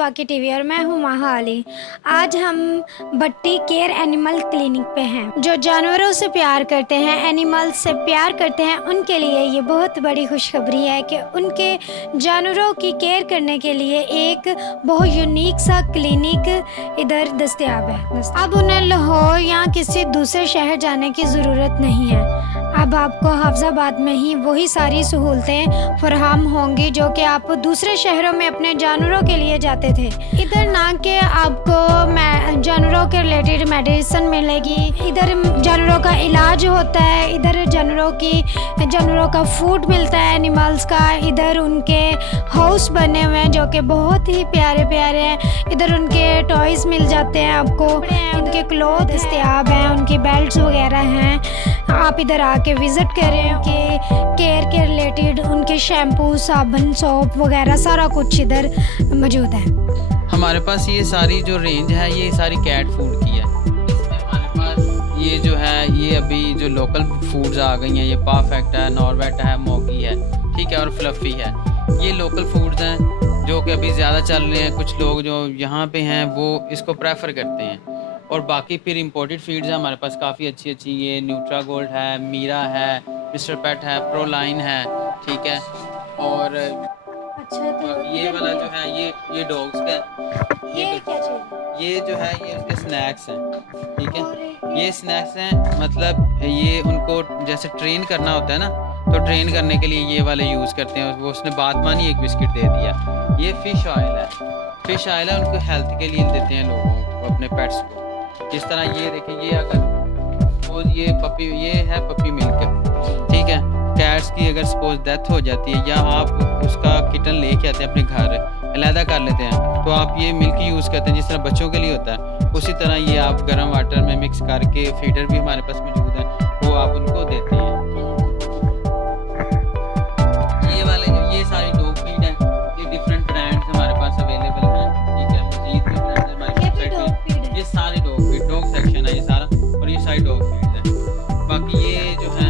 वाकी TV और मैं हूँ माहा अली। आज हम भट्टी केयर एनिमल क्लिनिक पे हैं। जो जानवरों से प्यार करते हैं, एनिमल्स से प्यार करते हैं, उनके लिए ये बहुत बड़ी खुशखबरी है कि उनके जानवरों की केयर करने के लिए एक बहुत यूनिक सा क्लिनिक इधर दस्तयाब है। अब उन्हें लाहौर या किसी दूसरे शहर जाने की ज़रूरत नहीं है। अब आपको हाफजाबाद में ही वही सारी सहूलतें फराहम होंगी जो कि आप दूसरे शहरों में अपने जानवरों के लिए जाते थे। इधर ना कि आपको जानवरों के रिलेटेड मेडिसिन मिलेगी, इधर जानवरों का इलाज होता है, इधर जानवरों का फूड मिलता है एनिमल्स का, इधर उनके हाउस बने हुए हैं जो कि बहुत ही प्यारे प्यारे हैं। इधर उनके टॉयज़ मिल जाते हैं आपको, उनके क्लोथ दस्तयाब हैं, उनकी बेल्ट्स वगैरह हैं। आप इधर आके विज़िट करें, उनके केयर के रिलेटेड उनके शैम्पू, साबुन, सोप वगैरह सारा कुछ इधर मौजूद है। हमारे पास ये सारी जो रेंज है ये सारी कैट फूड की है। इसमें हमारे पास ये जो है ये अभी जो लोकल फूड्स आ गई हैं, ये परफेक्ट है, नॉर्वेट है, मोगी है, ठीक है, और फ्लफ़ी है। ये लोकल फूड्स हैं जो कि अभी ज़्यादा चल रहे हैं। कुछ लोग जो यहाँ पे हैं वो इसको प्रेफर करते हैं। और बाकी फिर इंपोर्टेड फीड्स हैं हमारे पास काफ़ी अच्छी अच्छी। ये न्यूट्रा गोल्ड है, मीरा है, मिस्टर पेट है, प्रोलाइन है, ठीक है। और अच्छा, तो ये वाला जो है ये डॉग्स का ये क्या चीज़? ये जो है ये उसके स्नैक्स हैं, ठीक है। ये स्नैक्स हैं, मतलब ये उनको जैसे ट्रेन करना होता है ना, तो ट्रेन करने के लिए ये वाले यूज़ करते हैं। वो उसने बात मानी, एक बिस्किट दे दिया। ये फ़िश ऑयल है, फ़िश ऑयल है, उनको हेल्थ के लिए देते हैं लोगों को, अपने पेट्स को। जिस तरह ये देखिए, ये अगर वो ये है पपी मिल्क, ठीक है। कैट्स की अगर सपोज डेथ हो जाती है या आप उसका किटन लेके आते हैं अपने घर, अलहदा कर लेते हैं, तो आप ये मिल्क यूज़ करते हैं जिस तरह बच्चों के लिए होता है। उसी तरह ये आप गर्म वाटर में मिक्स करके, फीडर भी हमारे पास मौजूद है, वो आप उनको देते हैं। ये वाले जो ये सारी डॉग फीड है, ये डिफरेंट ब्रांड्स हमारे पास अवेलेबल हैं, ठीक है। मजीद भी ब्रांड्स हमारी वेबसाइट पे, ये सारे डॉग फीड, डॉग सेक्शन है ये सारा, और ये सारी डॉग फीड है। बाकी ये जो है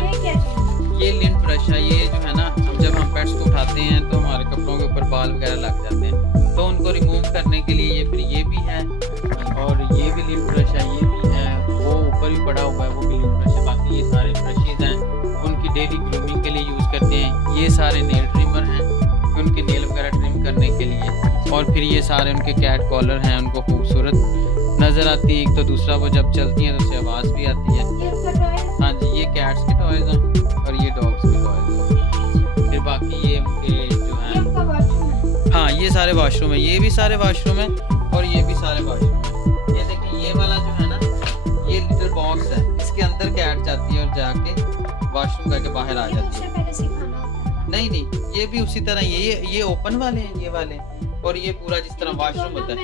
ये लिंट ब्रश है। ये जो है ना, जब हम पेट्स को उठाते हैं तो हमारे कपड़ों के ऊपर बाल वगैरह लग जाते हैं, तो उनको रिमूव करने के लिए ये भी है, और ये भी लिंट ब्रश है, ये भी है, वो ऊपर भी पड़ा हुआ है, वो भी लिंट ब्रश है। बाकी ये सारे ब्रशेज़ हैं, उनकी डेली ग्रूमिंग के लिए यूज़ करते हैं। ये सारे नेल ट्रिमर हैं, उनके नेल वगैरह ट्रिम करने के लिए। और फिर ये सारे उनके कैट कॉलर हैं, उनको खूबसूरत नज़र आती है। एक तो दूसरा, वो जब चलती हैं तो उससे आवाज़ भी आती है। हाँ जी, ये कैट्स के टॉयज़ हैं और ये डॉग्स के टॉयज़ हैं। फिर बाकी ये उनके जो हैं, हाँ ये सारे वाशरूम है, ये भी सारे वाशरूम है, और ये भी सारे वाशरूम है। ये देखिए, ये वाला जो है ना, ये लिटिल बॉक्स है, इसके अंदर कैट जाती है और जाके वाशरूम करके बाहर आ जाती है। नहीं, ये भी उसी तरह, ये ओपन वाले हैं, ये वाले, और ये पूरा जिस तरह वाशरूम होता है।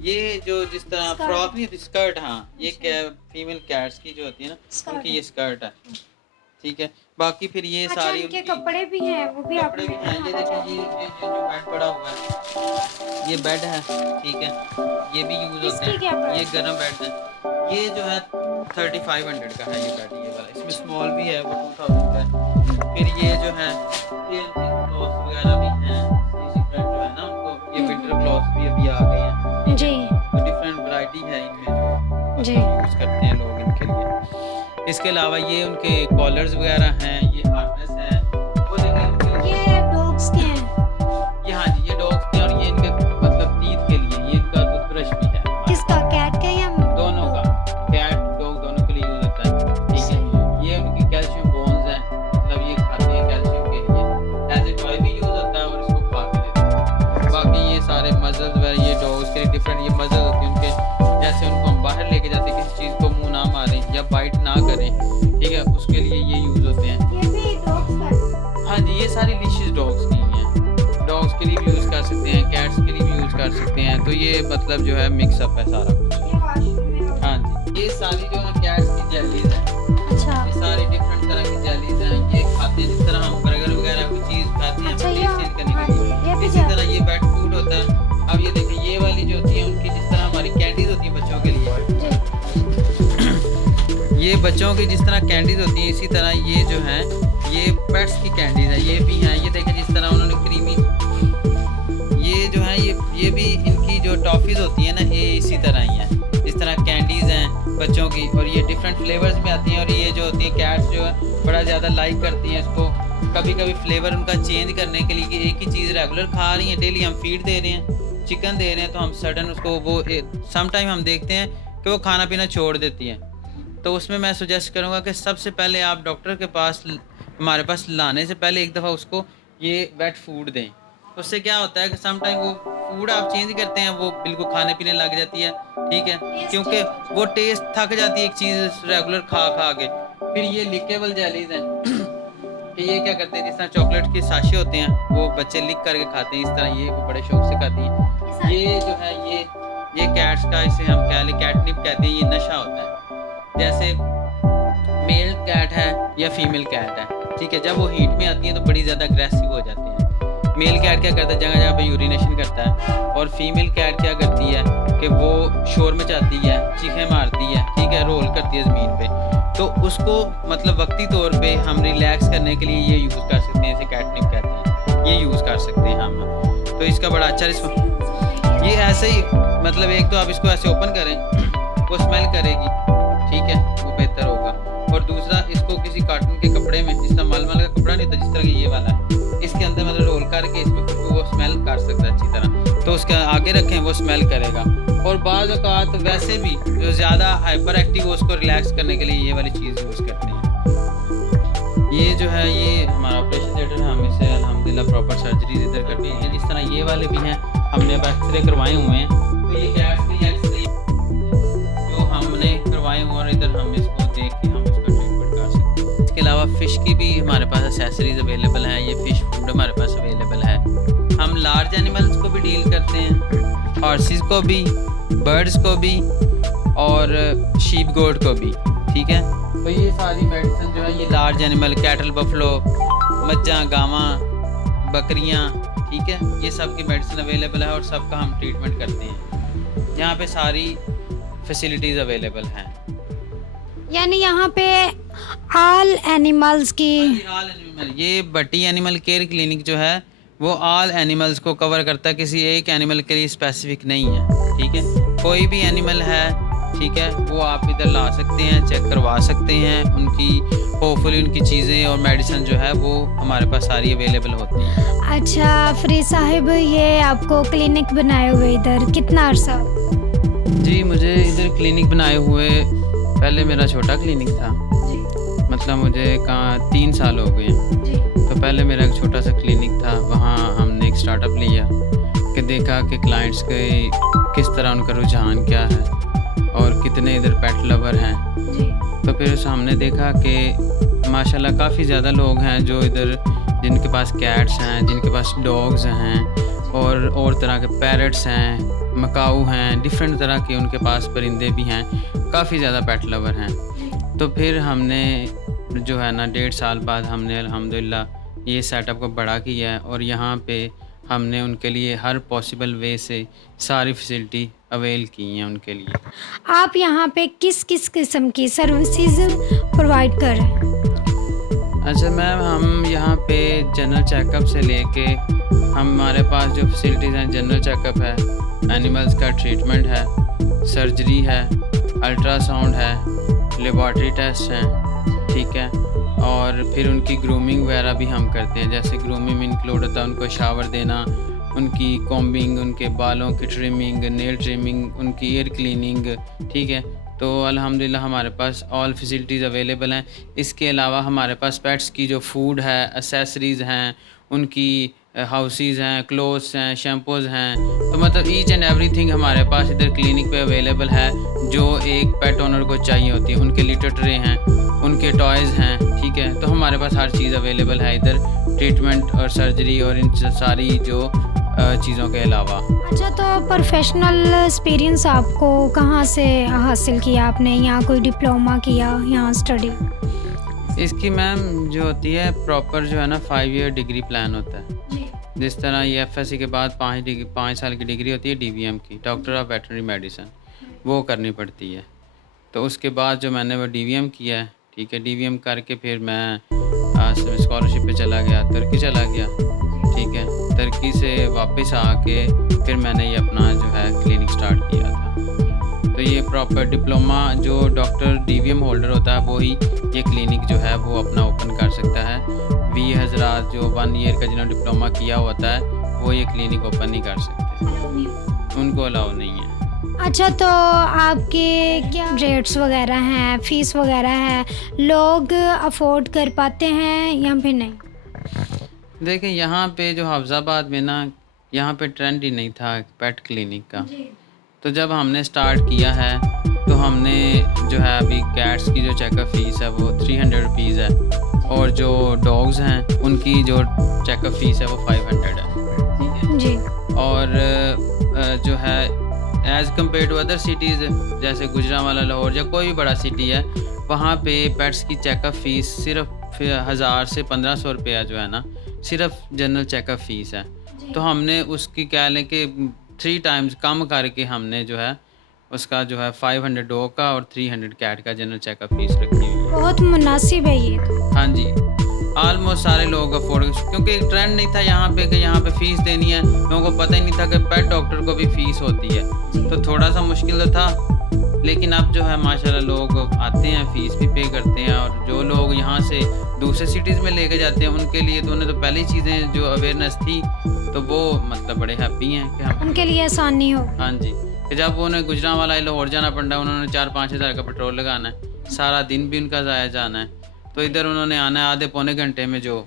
ये जो जिस तरह फ्रॉक नहीं होती, स्कर्ट, हाँ ये फीमेल कैट्स की जो होती है ना, उनकी ये स्कर्ट है, ठीक है। बाकी फिर ये सारी उनके कपड़े भी हैं, वो भी कपड़े भी हैं। ये देखिए, ये जो बेड पड़ा हुआ है, ये बेड है, ठीक है, ये भी यूज होते हैं, ये गर्म बेड है। ये जो है 3500 का है ये बेड, ये वाला। इसमें स्मॉल भी है, वो 2000 का है। फिर ये जो है ये क्लॉथ वगैरह भी हैं, इसी बेड जो है ना, उनको ये विंटर क्लॉथ भी अभी आ गए हैं जी, तो डिफरेंट वैरायटी है इनमें जो यूज़ करते हैं लोग इनके लिए। इसके अलावा ये उनके कॉलर्स वगैरह हैं, ये हार्नेस है, वो देखिए ये डॉग्स के हैं। ये, हाँ जी, ये डॉग्स के, और ये इनके मतलब टीथ के लिए ये इनका टूथब्रश भी है। किसका, कैट का या दोनों का, कैट डॉग दोनों के लिए यूज होता है, ठीक है। ये उनकी कैल्शियम बोन्स हैं, मतलब ये खाते हैं कैल्शियम के लिए, एज ए टॉय भी यूज होता है और इसको खा के देते हैं। बाकी ये सारे मजल्स वगैरह, ये डॉग्स के लिए डिफरेंट ये मजल्स होती हैं उनके, जैसे उनको हम बाहर लेके जाते हैं, किसी चीज़ को मुंह ना मारें या बाइट ना करें, ठीक है, उसके लिए ये यूज़ होते हैं। ये भी डॉग्स का, हाँ जी, ये सारी लिशेस डॉग्स की हैं, डॉग्स के लिए भी यूज़ कर सकते हैं, कैट्स के लिए भी यूज़ कर सकते हैं। तो ये मतलब जो है मिक्सअप है सारा कुछ। हाँ जी, ये सारी जो है कैट्स की जेलीज हैं। अच्छा, ये सारी डिफरेंट तरह की जेलीज हैं, ये खाते हैं जिस तरह हम बर्गर वगैरह कोई चीज़ खाते हैं चेंज करने के लिए, इसी तरह ये पेट फूड होता है। अब ये देखिए, ये वाली जो होती है उनकी, जिस तरह हमारी कैंडीज होती है बच्चों के लिए, ये बच्चों की जिस तरह कैंडीज होती हैं, इसी तरह ये जो है ये पेट्स की कैंडीज है, ये भी हैं। ये देखें जिस तरह उन्होंने क्रीमी, ये जो है की तरह ही है। इस तरह कैंडीज़ हैं बच्चों की, और ये डिफरेंट फ्लेवर्स में आती हैं, और ये जो होती है कैट्स जो है बड़ा ज़्यादा लाइक करती हैं इसको। कभी कभी फ्लेवर उनका चेंज करने के लिए कि एक ही चीज़ रेगुलर खा रही हैं, डेली हम फीड दे रहे हैं, चिकन दे रहे हैं, तो हम सडन उसको वो सम टाइम हम देखते हैं कि वो खाना पीना छोड़ देती हैं। तो उसमें मैं सुजेस्ट करूँगा कि सबसे पहले आप डॉक्टर के पास हमारे पास लाने से पहले एक दफ़ा उसको ये वेट फूड दें। उससे क्या होता है कि सम टाइम वो फूड आप चेंज करते हैं, वो बिल्कुल खाने पीने लग जाती है, ठीक है, क्योंकि वो टेस्ट थक जाती है एक चीज़ रेगुलर खा खा के। फिर ये लिकेबल जेलीज हैं कि ये क्या करते हैं, जिस तरह चॉकलेट के साशे होते हैं वो बच्चे लिक करके खाते हैं, इस तरह ये वो बड़े शौक से खाती हैं। ये जो है ये कैट्स का, इसे हम कह लें कैटनिप कहते हैं, ये नशा होता है। जैसे मेल कैट है या फीमेल कैट है, ठीक है, जब वो हीट में आती है तो बड़ी ज़्यादा अग्रेसिव हो जाते हैं। मेल कैट क्या करता है, जगह जगह पे यूरिनेशन करता है, और फीमेल कैट क्या करती है कि वो शोर मचाती है, चीखें मारती है, ठीक है, रोल करती है ज़मीन पे। तो उसको मतलब वक्ती तौर पे हम रिलैक्स करने के लिए ये यूज़ कर सकते हैं, इसे कैटनिप कहते हैं, ये यूज़ कर सकते हैं हम। तो इसका बड़ा अच्छा रिस्पॉन्स, ये ऐसे ही मतलब एक तो आप इसको ऐसे ओपन करें, वो स्मेल करेगी, ठीक है, वो बेहतर होगा। और दूसरा, इसको किसी कार्टन के कपड़े में, जिस तरह मलमल का कपड़ा नहीं होता जिस तरह ये वाला है, इसके अंदर मतलब रोल करके इसमें वो स्मेल कर सकता है अच्छी तरह, तो उसके आगे रखें, वो स्मेल करेगा। और बाज़ औक़ात वैसे भी जो ज़्यादा हाइपर एक्टिव हो उसको रिलैक्स करने के लिए ये वाली चीज़ यूज़ करते हैं। ये जो है ये हमारा ऑपरेशन थिएटर है, हम इसे अल्हम्दुलिल्लाह प्रॉपर सर्जरीज इधर करते हैं। जिस तरह ये वाले भी हैं, हमने अब एक्सरे करवाए हुए हैं, तो ये कैट्स के एक्सरे जो हमने करवाए हुए, और इधर हम इसको देख के हम इसका ट्रीटमेंट कर सकते हैं। इसके अलावा फ़िश की भी हमारे पास एक्सेसरीज अवेलेबल हैं, ये फ़िश फूड हमारे पास अवेलेबल है। हम लार्ज एनिमल्स को भी डील करते हैं, हॉर्सेस को भी, बर्ड्स को भी, और शीप गोट को भी, ठीक है। तो ये सारी मेडिसिन जो है ये लार्ज एनिमल, कैटल, बफलो, मज्जां, गावां, बकरियां, ठीक है, ये सब की मेडिसिन अवेलेबल है, और सबका हम ट्रीटमेंट करते हैं। यहाँ पे सारी फैसिलिटीज़ अवेलेबल हैं। यानी यहाँ पे ऑल एनिमल्स की ऑल एनिमल, ये भट्टी एनिमल केयर क्लिनिक जो है वो ऑल एनिमल्स को कवर करता है, किसी एक एनिमल के लिए स्पेसिफिक नहीं है, ठीक है। कोई भी एनिमल है, ठीक है, वो आप इधर ला सकते हैं, चेक करवा सकते हैं, उनकी होपफुली उनकी चीज़ें और मेडिसिन जो है वो हमारे पास सारी अवेलेबल होती हैं। अच्छा फरीद साहिब, ये आपको क्लिनिक बनाए हुए इधर कितना अरसा हो? जी, मुझे इधर क्लिनिक बनाए हुए, पहले मेरा छोटा क्लिनिक था, मतलब मुझे कहाँ 3 साल हो गए हैं। तो पहले मेरा एक छोटा सा क्लिनिक था, वहाँ हमने एक स्टार्टअप लिया कि देखा कि क्लाइंट्स के किस तरह उनका रुझान क्या है और कितने इधर पेट लवर हैं। तो फिर हमने देखा कि माशाल्लाह काफ़ी ज़्यादा लोग हैं जो इधर, जिनके पास कैट्स हैं, जिनके पास डॉग्स हैं, और तरह के पैरट्स हैं, मकाऊ हैं, डिफरेंट तरह के उनके पास परिंदे भी हैं, काफ़ी ज़्यादा पेट लवर हैं। तो फिर हमने जो है ना 1.5 साल बाद हमने अल्हम्दुलिल्लाह ये सेटअप को बड़ा किया है, और यहाँ पे हमने उनके लिए हर पॉसिबल वे से सारी फैसिलिटी अवेल की हैं उनके लिए। आप यहाँ पे किस किस किस्म की सर्विसेज प्रोवाइड कर रहे हैं? अच्छा मैम, हम यहाँ पे जनरल चेकअप से लेके हमारे पास जो फैसिलिटीज़ हैं, जनरल चेकअप है, एनिमल्स का ट्रीटमेंट है, सर्जरी है, अल्ट्रासाउंड है, लेबॉर्ट्री टेस्ट हैं, ठीक है, और फिर उनकी ग्रूमिंग वगैरह भी हम करते हैं। जैसे ग्रूमिंग इंक्लूड होता है उनको शावर देना, उनकी कॉम्बिंग, उनके बालों की ट्रिमिंग, नेल ट्रिमिंग, उनकी एयर क्लीनिंग, ठीक है। तो अल्हम्दुलिल्लाह हमारे पास ऑल फैसिलिटीज़ अवेलेबल हैं। इसके अलावा हमारे पास पेट्स की जो फूड है, एसेसरीज़ हैं, उनकी हाउसेस हैं, क्लोथ्स हैं, शैम्पूज़ हैं, तो मतलब ईच एंड एवरीथिंग हमारे पास इधर क्लिनिक पे अवेलेबल है जो एक पेट ओनर को चाहिए होती है। उनके लिटर ट्रे हैं, उनके टॉयज़ हैं, ठीक है, तो हमारे पास हर चीज़ अवेलेबल है इधर, ट्रीटमेंट और सर्जरी और इन सारी जो चीज़ों के अलावा। अच्छा, तो प्रोफेशनल एक्सपीरियंस आपको कहाँ से हासिल किया आपने? यहाँ कोई डिप्लोमा किया, यहाँ स्टडी? इसकी मैम जो होती है प्रॉपर जो है ना 5 ईयर डिग्री प्लान होता है। जिस तरह ये FSC के बाद 5 साल की डिग्री होती है DVM की, डॉक्टर ऑफ वेटरनरी मेडिसिन, वो करनी पड़ती है। तो उसके बाद जो मैंने वो DVM किया है, ठीक है, DVM करके फिर मैं स्कॉलरशिप पे चला गया, तुर्की चला गया, ठीक है, तुर्की से वापस आके फिर मैंने ये अपना जो है क्लिनिक स्टार्ट किया था। ये प्रॉपर डिप्लोमा जो डॉक्टर DVM होल्डर होता है वो ही ये क्लिनिक जो है वो अपना ओपन कर सकता है। वी हजरात जो 1 ईयर का जिन्होंने डिप्लोमा किया होता है वो ये क्लिनिक ओपन नहीं कर सकते, उनको अलाउ नहीं है। अच्छा, तो आपके क्या रेट्स वगैरह हैं, फीस वगैरह है, लोग अफोर्ड कर पाते हैं या फिर नहीं? देखिए यहाँ पे जो हाफिज़ाबाद में ना, यहाँ पे ट्रेंड ही नहीं था पेट क्लिनिक का। तो जब हमने स्टार्ट किया है तो हमने जो है अभी कैट्स की जो चेकअप फ़ीस है वो 300 रुपीज़ है, और जो डॉग्स हैं उनकी जो चेकअप फ़ीस है वो 500 है, ठीक है जी। और जो है as compare to other cities जैसे गुजरांवाला, लाहौर या कोई भी बड़ा सिटी है, वहाँ पे पेट्स की चेकअप फ़ीस सिर्फ 1000 से 1500 रुपया जो है ना सिर्फ जनरल चेकअप फ़ीस है। तो हमने उसकी कह लें कि 3 टाइम्स कम करके हमने जो है उसका जो है 500 डॉग का और 300 कैट का जनरल चेकअप फ़ीस रखी हुई है। बहुत मुनासिब है ये तो। हाँ जी, ऑलमोस्ट सारे लोग अफोर्ड, क्योंकि एक ट्रेंड नहीं था यहाँ पे कि यहाँ पे फ़ीस देनी है, लोगों को पता ही नहीं था कि पेट डॉक्टर को भी फ़ीस होती है, तो थोड़ा सा मुश्किल तो था। लेकिन अब जो है माशाल्लाह लोग आते हैं, फ़ीस भी पे करते हैं, और जो लोग यहाँ से दूसरे सिटीज़ में लेके जाते हैं उनके लिए तो उन्हें तो पहली चीज़ें जो अवेयरनेस थी तो वो मतलब बड़े हैप्पी हैं कि हम उनके लिए आसानी हो। हाँ जी, कि जब उन्हें गुजरांवाला लाहौर जाना पड़ रहा है, उन्होंने 4-5 हज़ार का पेट्रोल लगाना है, सारा दिन भी उनका ज़ाया जाना है, तो इधर उन्होंने आना है आधे पौने घंटे में जो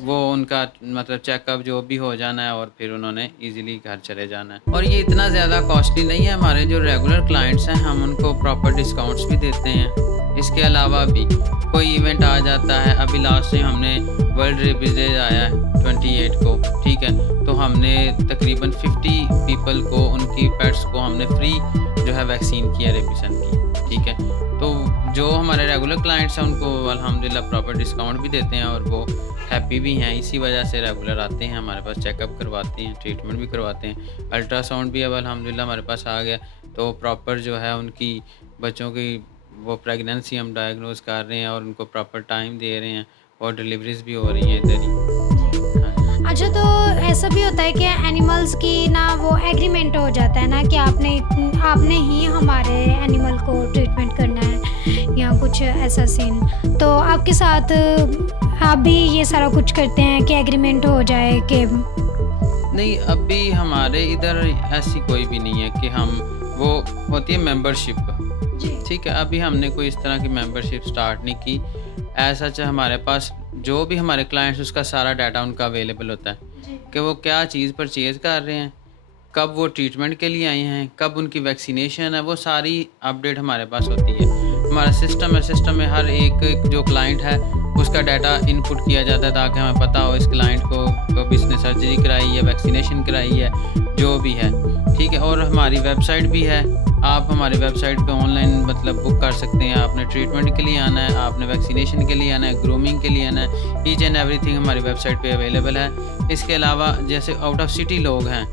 वो उनका मतलब चेकअप जो भी हो जाना है, और फिर उन्होंने इजीली घर चले जाना है। और ये इतना ज़्यादा कॉस्टली नहीं है, हमारे जो रेगुलर क्लाइंट्स हैं हम उनको प्रॉपर डिस्काउंट्स भी देते हैं। इसके अलावा भी कोई इवेंट आ जाता है, अभी लास्ट टाइम हमने वर्ल्ड रेबीज़ डे आया है 28 को, ठीक है, तो हमने तकरीबन 50 पीपल को, उनकी पेट्स को हमने फ्री जो है वैक्सीन किया रेबीसन की, ठीक है। तो जो हमारे रेगुलर क्लाइंट्स हैं उनको अल्हम्दुलिल्लाह प्रॉपर डिस्काउंट भी देते हैं, और वो हैप्पी भी हैं, इसी वजह से रेगुलर आते हैं हमारे पास, चेकअप करवाते हैं, ट्रीटमेंट भी करवाते हैं। अल्ट्रासाउंड भी अब अल्हम्दुलिल्लाह हमारे पास आ गया, तो प्रॉपर जो है उनकी बच्चों की वो प्रेगनेंसी हम डायग्नोज कर रहे हैं और उनको प्रॉपर टाइम दे रहे हैं, और डिलीवरीज भी हो रही हैं इधर ही। हाँ। अच्छा, तो ऐसा भी होता है कि एनिमल्स की ना वो एग्रीमेंट हो जाता है ना कि आपने ही हमारे एनिमल को ट्रीटमेंट करना है या कुछ ऐसा सीन, तो आपके साथ आप भी ये सारा कुछ करते हैं कि एग्रीमेंट हो जाए कि? नहीं, अभी हमारे इधर ऐसी कोई भी नहीं है कि हम, वो होती है मेंबरशिप, ठीक है, अभी हमने कोई इस तरह की मेंबरशिप स्टार्ट नहीं की। ऐसा चाहे हमारे पास जो भी हमारे क्लाइंट्स, उसका सारा डाटा उनका अवेलेबल होता है कि वो क्या चीज़ परचेज़ कर रहे हैं, कब वो ट्रीटमेंट के लिए आए हैं, कब उनकी वैक्सीनेशन है, वो सारी अपडेट हमारे पास होती है। हमारा सिस्टम है, सिस्टम में हर एक जो क्लाइंट है उसका डाटा इनपुट किया जाता है ताकि हमें पता हो इस क्लाइंट को कब इसने सर्जरी कराई है, वैक्सीनेशन कराई है, जो भी है, ठीक है। और हमारी वेबसाइट भी है, आप हमारी वेबसाइट पे ऑनलाइन मतलब बुक कर सकते हैं। आपने ट्रीटमेंट के लिए आना है, आपने वैक्सीनेशन के लिए आना है, ग्रूमिंग के लिए आना है, ईच एंड एवरीथिंग हमारी वेबसाइट पे अवेलेबल है। इसके अलावा जैसे आउट ऑफ सिटी लोग हैं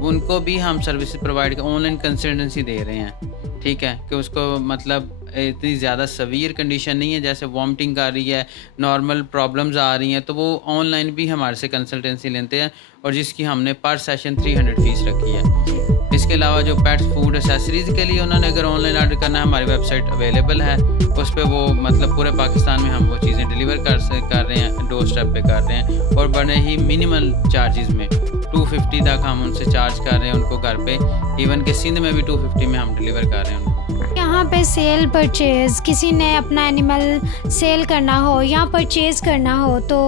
उनको भी हम सर्विस प्रोवाइड कर ऑनलाइन कंसल्टेंसी दे रहे हैं, ठीक है, कि उसको मतलब इतनी ज़्यादा सवीयर कंडीशन नहीं है, जैसे वॉमिटिंग आ रही है, नॉर्मल प्रॉब्लम्स आ रही हैं, तो वो ऑनलाइन भी हमारे से कंसल्टेंसी लेते हैं, और जिसकी हमने पर सेशन 300 फीस रखी है। इसके अलावा जो पेट्स फूड एसेसरीज़ के लिए उन्होंने अगर ऑनलाइन ऑर्डर करना है, हमारी वेबसाइट अवेलेबल है, उस पर वो मतलब पूरे पाकिस्तान में हम वो चीज़ें डिलीवर कर रहे हैं, डोर स्टेप पे कर रहे हैं, और बड़े ही मिनिमल चार्जेस में 250 तक हम उनसे चार्ज कर रहे हैं उनको घर पे, इवन के सिंध में भी 250 में हम डिलीवर कर रहे हैं उनको। यहाँ पे सेल परचेज़, किसी ने अपना एनिमल सेल करना हो या परचेज़ करना हो तो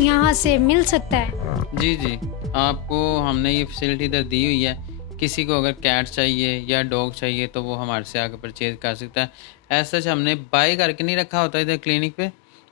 यहाँ से मिल सकता है? जी जी, आपको हमने ये फैसिलिटी इधर दी हुई है, किसी को अगर कैट चाहिए या डॉग चाहिए तो वो हमारे से आकर परचेज़ कर सकता है। ऐसा सच हमने बाय करके नहीं रखा होता इधर क्लिनिक पे,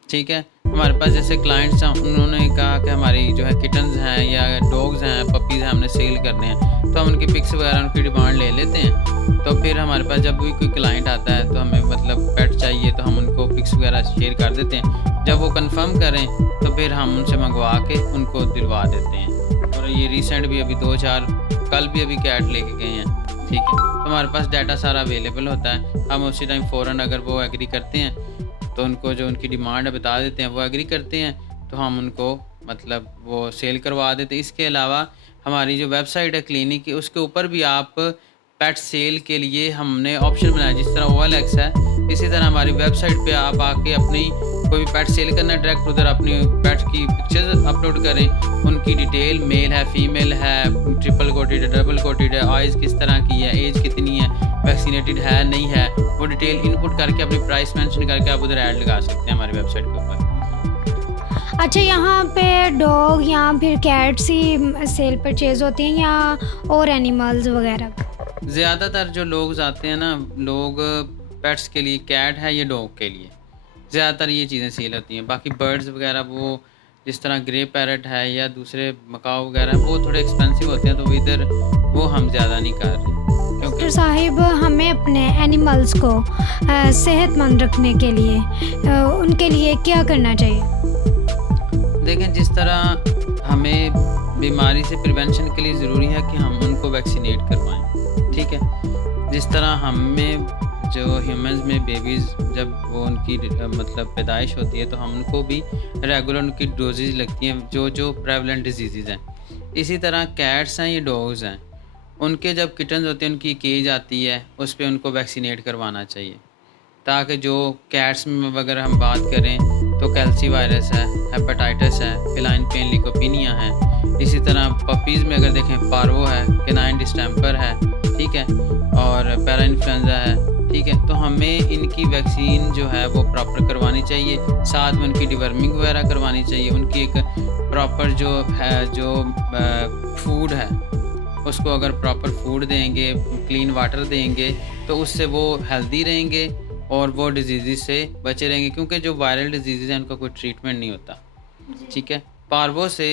ठीक है। हमारे पास जैसे क्लाइंट्स हैं उन्होंने कहा कि हमारी जो है किटन्स हैं या डॉग्स हैं, पपीज़ हैं, हमने सेल करने हैं, तो हम उनकी पिक्स वगैरह उनकी डिमांड ले लेते हैं। तो फिर हमारे पास जब भी कोई क्लाइंट आता है तो हमें मतलब पेट चाहिए तो हम उनको पिक्स वगैरह शेयर कर देते हैं, जब वो कंफर्म करें तो फिर हम उनसे मंगवा के उनको दिलवा देते हैं। और ये रिसेंट भी अभी 2-4 कल भी अभी कैट लेके गए हैं, ठीक है। तो हमारे पास डाटा सारा अवेलेबल होता है, हम उसी टाइम फ़ौरन अगर वो एग्री करते हैं तो उनको जो उनकी डिमांड है बता देते हैं, वो एग्री करते हैं तो हम उनको मतलब वो सेल करवा देते हैं। इसके अलावा हमारी जो वेबसाइट है क्लिनिक की, उसके ऊपर भी आप पेट सेल के लिए हमने ऑप्शन बनाया, जिस तरह OLX है इसी तरह हमारी वेबसाइट पे आप आके अपनी कोई भी पेट सेल करना है डायरेक्ट उधर अपनी पेट की पिक्चर्स अपलोड करें, उनकी डिटेल, मेल है, फीमेल है, ट्रिपल कोटेड है, डबल कोटेड है, आइज़ किस तरह की है, एज कितनी है, वैक्सीनेटेड है नहीं है, वो डिटेल इनपुट करके अपनी प्राइस मेंशन करके आप उधर ऐड लगा सकते हैं हमारी वेबसाइट के ऊपर। अच्छा, यहाँ पे डॉग या फिर कैट्स ही सेल परचेज होती हैं या और एनिमल्स वगैरह? ज़्यादातर जो लोग आते हैं ना, लोग पेट्स के लिए कैट है या डॉग के लिए ज़्यादातर ये चीज़ें सेल होती हैं। बाकी बर्ड्स वगैरह वो जिस तरह ग्रे पैरट है या दूसरे मकाऊ वगैरह वो थोड़े एक्सपेंसिव होते हैं, तो इधर वो हम ज़्यादा नहीं कर रहे क्योंकि डॉक्टर साहिब, हमें अपने एनिमल्स को सेहतमंद रखने के लिए उनके लिए क्या करना चाहिए? देखें, जिस तरह हमें बीमारी से प्रिवेंशन के लिए ज़रूरी है कि हम उनको वैक्सीनेट करवाएं, ठीक है। जिस तरह हमें जो ह्यूमंस में बेबीज़ जब वो उनकी मतलब पैदाइश होती है तो हम उनको भी रेगुलर उनकी डोजेज लगती हैं जो प्रेवलेंट डिजीज़ हैं। इसी तरह कैट्स हैं या डॉग्स हैं, उनके जब किटन्स होते हैं उनकी केज आती है उस पर उनको वैक्सीनेट करवाना चाहिए, ताकि जो कैट्स में वगैरह हम बात करें तो कैल्सी वायरस है, हेपेटाइटिस है, फिलाइन पेन लिकोपिनिया है। इसी तरह पपीज़ में अगर देखें पार्वो है, केनाइन डिस्टेम्पर है, ठीक है, और पैरा इन्फ्लुएंजा है, ठीक है। तो हमें इनकी वैक्सीन जो है वो प्रॉपर करवानी चाहिए, साथ में उनकी डिवर्मिंग वगैरह करवानी चाहिए। उनकी एक प्रॉपर जो है जो फूड है उसको अगर प्रॉपर फूड देंगे, क्लीन वाटर देंगे तो उससे वो हेल्दी रहेंगे और वो डिजीज़ से बचे रहेंगे, क्योंकि जो वायरल डिजीज़ हैं उनका कोई ट्रीटमेंट नहीं होता, ठीक है। पार्वो से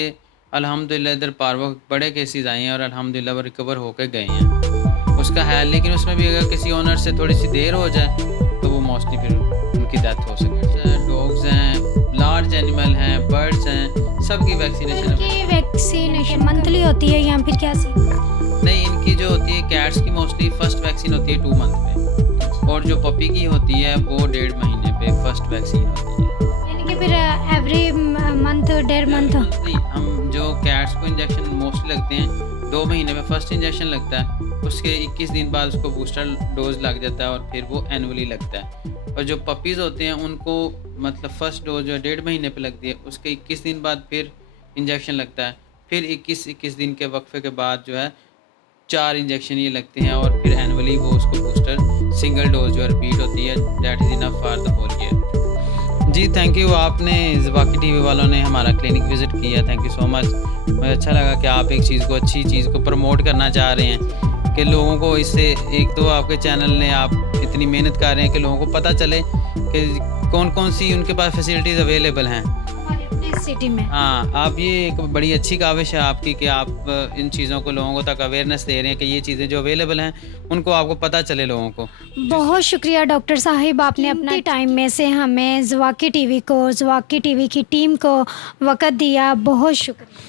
अल्हम्दुलिल्लाह इधर पार्वो बड़े केसेस आए हैं और अल्हम्दुलिल्लाह वो रिकवर होकर गए हैं, उसका है। लेकिन उसमें भी अगर किसी ओनर से थोड़ी सी देर हो जाए तो वो मोस्टली फिर उनकी डेथ हो सके। डॉग्स हैं, लार्ज एनिमल हैं, बर्ड्स हैं, सबकी वैक्सीनेशन मंथली होती है या फिर क्या सी? नहीं, इनकी जो होती है कैट्स की मोस्टली फर्स्ट वैक्सीन होती है 2 मंथ पे, और जो पपी की होती है वो 1.5 महीने पे फर्स्ट वैक्सीन होती है। यानी कि फिर एवरी मंथ 1.5 मंथ? नहीं, हम जो कैट्स को इंजेक्शन मोस्टली लगते हैं 2 महीने में फर्स्ट इंजेक्शन लगता है, उसके 21 दिन बाद उसको बूस्टर डोज लग जाता है और फिर वो एनुअली लगता है। और जो पपीज़ होते हैं उनको मतलब फ़र्स्ट डोज जो 1.5 महीने पे लगती है, उसके 21 दिन बाद फिर इंजेक्शन लगता है, फिर 21 दिन के वक्फे के बाद जो है 4 इंजेक्शन ये लगते हैं और फिर एनुअली वो उसको बूस्टर सिंगल डोज जो रिपीट होती है, that is enough for the whole year. जी थैंक यू, आपने ज़वाकी टीवी वालों ने हमारा क्लिनिक विज़िट किया, थैंक यू सो मच। मुझे अच्छा लगा कि आप एक चीज़ को, अच्छी चीज़ को प्रमोट करना चाह रहे हैं कि लोगों को इससे, एक तो आपके चैनल ने आप इतनी मेहनत कर रहे हैं कि लोगों को पता चले कि कौन कौन सी उनके पास फैसिलिटीज़ अवेलेबल हैं हमारी अपनी सिटी में। हाँ, आप ये एक बड़ी अच्छी काविश है आपकी कि आप इन चीज़ों को लोगों को तक अवेयरनेस दे रहे हैं कि ये चीज़ें जो अवेलेबल हैं उनको आपको पता चले लोगों को। बहुत शुक्रिया डॉक्टर साहिब, आपने अपने टाइम में से हमें ज़वाकी टीवी को, ज़वाकी टीवी की टीम को वक़्त दिया, बहुत शुक्रिया।